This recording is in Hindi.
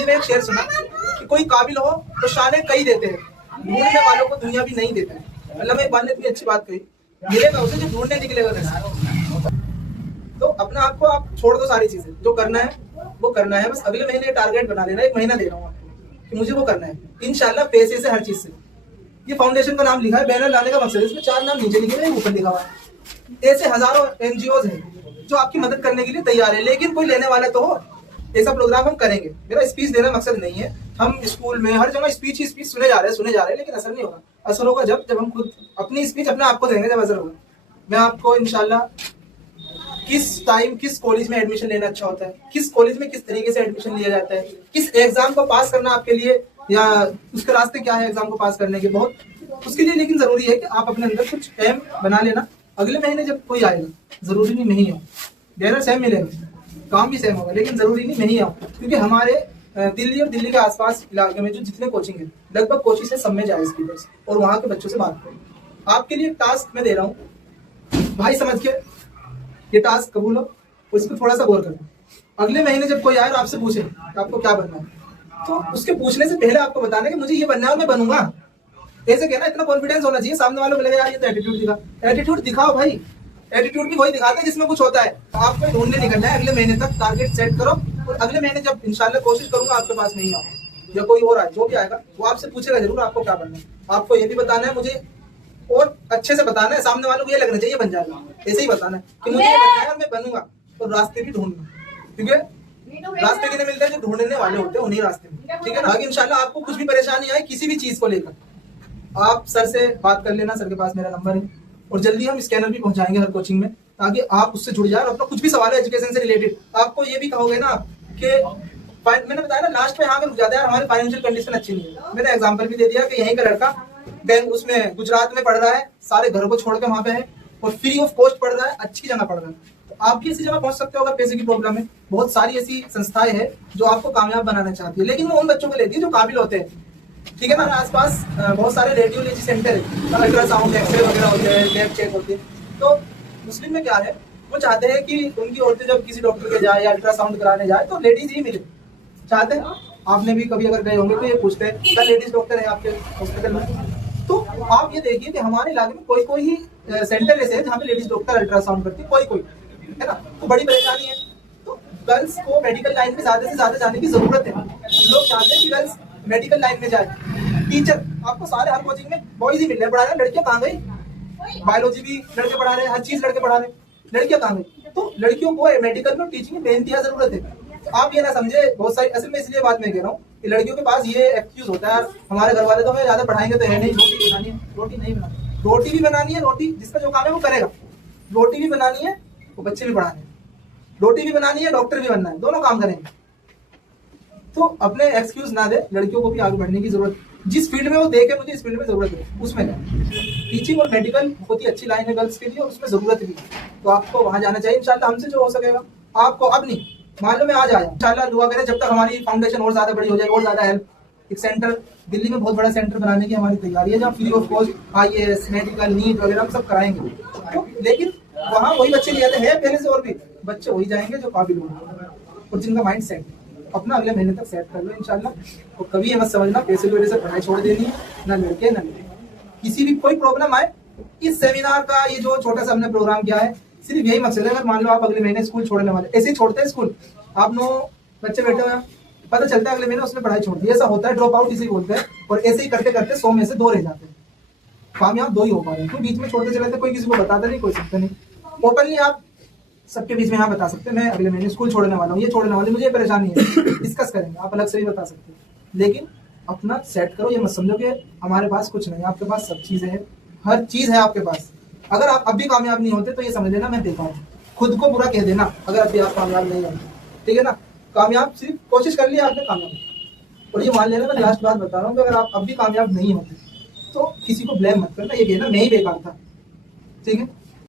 हिंदी में एक शेर सुना कि कोई काबिल हो तो शाने कई देते हैं, ढूंढने वालों को दुनिया भी नहीं देते हैं। अल्लामा इकबाल ने इतनी अच्छी बात कही, मिलेगा उसे जो ढूंढने निकलेगा कैसे। तो अपना आपको आप छोड़ दो, सारी चीजें जो करना है वो करना है। बस अगले महीने टारगेट बना लेना, 1 महीना दे रहा हूँ आपको कि मुझे वो करना है इंशाल्लाह, पैसे से, हर चीज से। ये फाउंडेशन का नाम लिखा है, बैनर लाने का मकसद है, इसमें 4 नाम नीचे लिखे हैं, ऊपर लिखा हुआ है। ऐसे हजारों एनजीओ हैं जो आपकी मदद करने के लिए तैयार है, लेकिन कोई लेने वाला तो हो। ऐसा प्रोग्राम हम करेंगे। मेरा स्पीच देना मकसद नहीं है, हम स्कूल में हर जगह स्पीच ही स्पीच सुने जा रहे हैं, लेकिन असर नहीं होगा। असर होगा जब हम खुद अपनी स्पीच अपने आप को देंगे, जब असर होगा। मैं आपको इंशाल्लाह किस टाइम किस कॉलेज में एडमिशन लेना अच्छा होता है, किस कॉलेज में किस तरीके से एडमिशन लिया जाता है, किस एग्जाम को पास करना आपके लिए, या उसके रास्ते क्या है एग्जाम को पास करने के, बहुत उसके लिए लेकिन जरूरी है कि आप अपने अंदर कुछ एम बना लेना। अगले महीने जब कोई आएगा, जरूरी नहीं है बैनर सेम मिलेगा, काम भी सेम होगा, लेकिन जरूरी नहीं है, क्योंकि हमारे दिल्ली और दिल्ली के आसपास इलाके में जो जितने कोचिंग है, लगभग कोचिंग है, सब में जाए स्पीकर्स और वहाँ के बच्चों से बात करें। आपके लिए टास्क मैं दे रहा हूँ, भाई समझ के ये टास्क कबूल हो, उस पर थोड़ा सा गौर करें। अगले महीने जब कोई आए और आपसे पूछे कि आपको क्या बनना है, तो उसके पूछने से पहले आपको बताना है कि मुझे ये बनना है और मैं बनूंगा। ऐसे कहना, इतना कॉन्फिडेंस होना चाहिए, सामने वालों को लगेगा यार ये तो एटीट्यूड दिखा। एटीट्यूड दिखाओ भाई, एटीट्यूड भी वही दिखाते हैं जिसमें कुछ होता है। आपको ढूंढने निकलना है, अगले महीने तक टारगेट सेट करो, और अगले महीने जब इंशाल्लाह कोशिश करूंगा आपके पास नहीं आओ, या कोई और आए, जो भी आएगा वो आपसे पूछेगा जरूर आपको क्या बनना है। आपको ये भी बताना है मुझे, और अच्छे से बताना है, सामने वालों को ये लगना चाहिए बन जाएगा, ऐसे ही बताना है कि मुझे ये बनना है और मैं बनूंगा। और रास्ते भी ढूंढना, क्योंकि रास्ते कितने मिलते हैं, जो ढूंढने वाले होते हैं उन्हीं रास्ते में, ठीक है ना। आगे इंशाल्लाह आपको कुछ भी परेशानी आए किसी भी चीज को लेकर, आप सर से बात कर लेना, सर के पास मेरा नंबर है, और जल्दी हम स्कैनर भी पहुंचाएंगे हर कोचिंग में, ताकि आप उससे जुड़ जाए। और अपना कुछ भी सवाल है एजुकेशन से रिलेटेड, आपको ये भी कहोगे ना कि मैंने बताया ना लास्ट में यहाँ पे रुक जाता है, हमारी फाइनेंशियल कंडीशन अच्छी नहीं है। मैंने एग्जांपल भी दे दिया कि यहीं का लड़का बैंक उसमें गुजरात में पढ़ रहा है, सारे घर को छोड़ के वहां पे है, और फ्री ऑफ कॉस्ट पढ़ रहा है, अच्छी जगह पढ़ रहा है। तो आप भी ऐसी जगह पहुंच सकते हो अगर पैसे की प्रॉब्लम है। बहुत सारी ऐसी संस्थाएं हैं जो आपको कामयाब बनाना चाहती है, लेकिन वो उन बच्चों को लेती है जो काबिल होते हैं, ठीक है ना। आसपास बहुत सारे रेडियोलॉजी सेंटर है, अल्ट्रासाउंड एक्सरे वगैरह होते हैं, लैब चेक होते हैं। तो मुस्लिम में क्या है, वो चाहते हैं कि उनकी औरतें जब किसी डॉक्टर के जाए या अल्ट्रासाउंड कराने जाए तो लेडीज ही मिले, चाहते हैं। आपने भी कभी अगर गए होंगे तो ये पूछते हैं क्या लेडीज डॉक्टर है आपके हॉस्पिटल में। तो आप ये देखिए कि हमारे इलाके में कोई कोई ही सेंटर ऐसे है जहाँ पे लेडीज डॉक्टर अल्ट्रासाउंड करती है, कोई है ना। तो बड़ी परेशानी है। तो गर्ल्स को मेडिकल लाइन में ज्यादा से ज्यादा जाने की जरूरत है। लोग चाहते हैं कि गर्ल्स मेडिकल लाइन में जाए। टीचर आपको सारे हर कोचिंग में बॉयज ही मिल रहे हैं, पढ़ा रहे हैं, लड़कियां कहाँ गई। बायोलॉजी भी लड़के पढ़ा रहे हैं, हर चीज लड़के पढ़ा रहे हैं, लड़कियां कहाँ गई। तो लड़कियों को मेडिकल में टीचिंग में बेनतिहा जरूरत है। तो आप ये ना समझे, बहुत सारी असल में इसलिए बात मैं कह रहा हूँ कि लड़कियों के पास ये एक्सक्यूज होता है, हमारे घर वाले तो हमें ज्यादा पढ़ाएंगे तो है नहीं, रोटी बनानी है, रोटी नहीं बनानी, रोटी भी बनानी है, रोटी जिसका जो काम है वो करेगा, रोटी भी बनानी है, वो बच्चे भी पढ़ाने हैं, रोटी भी बनानी है, डॉक्टर भी बनना है, दोनों काम करेंगे। तो अपने एक्सक्यूज ना दे, लड़कियों को भी आगे बढ़ने की जरूरत, जिस फील्ड में वो देखे मुझे इस फील्ड में जरूरत है उसमें जाए। टीचिंग और मेडिकल बहुत ही अच्छी लाइन है गर्ल्स के लिए, और उसमें जरूरत भी, तो आपको वहां जाना चाहिए इंशाल्लाह। हमसे जो हो सकेगा आपको, अब नहीं मान लो मैं आज आया, इंशाल्लाह दुआ करें जब तक हमारी फाउंडेशन और ज्यादा बड़ी हो जाए, और ज्यादा हेल्प। एक सेंटर दिल्ली में बहुत बड़ा सेंटर बनाने की हमारी तैयारी है, जहाँ free of cost IAS medical NEET वगैरह हम सब कराएंगे। तो लेकिन वहाँ वही बच्चे नहीं आते हैं पहले से, और भी बच्चे वही जाएंगे जो काबिल होंगे और जिनका माइंड सेट। अपना अगले महीने तक सेट कर लो इंशाल्लाह। और कभी ये मत समझना पैसे की वजह से पढ़ाई छोड़ देनी है, ना लड़के ना लड़के। किसी भी कोई प्रॉब्लम आए, इस सेमिनार का ये जो छोटा सा हमने प्रोग्राम किया है, सिर्फ यही मकसद है। अगर मान लो आप अगले महीने स्कूल छोड़ने वाले, ऐसे ही छोड़ते हैं स्कूल, आप 9 बच्चे बैठे हुए हैं, पता चलता है अगले महीने उसने पढ़ाई छोड़ दी, ऐसा होता है, ड्रॉप आउट इसे बोलते हैं। और ऐसे ही करते करते 100 में से 2 रह जाते हैं, कामयाब 2 ही हो पा रहे हैं। तो बीच में छोड़ते चले थे, कोई किसी को बताता नहीं, कोई सकता नहीं। ओपनली आप सबके बीच में यहाँ बता सकते हैं मैं अगले महीने स्कूल छोड़ने वाला हूँ, ये छोड़ने वाले, मुझे परेशानी है, डिस्कस करेंगे, आप अलग से भी बता सकते हैं। लेकिन अपना सेट करो, ये मत समझो कि हमारे पास कुछ नहीं, आपके पास सब चीजें हैं, हर चीज है आपके पास। अगर आप अब भी कामयाब नहीं होते तो ये समझ लेना मैं बेकार हूँ, खुद को बुरा कह देना अगर अभी आप कामयाब नहीं होते, ठीक है ना। कामयाब सिर्फ कोशिश कर लिया आपने, कामयाब। और ये मान लेना, मैं लास्ट बात बता रहा हूँ कि अगर आप अब भी कामयाब नहीं होते तो किसी को ब्लेम मत करना, ये कहना मैं ही बेकार था, ठीक है।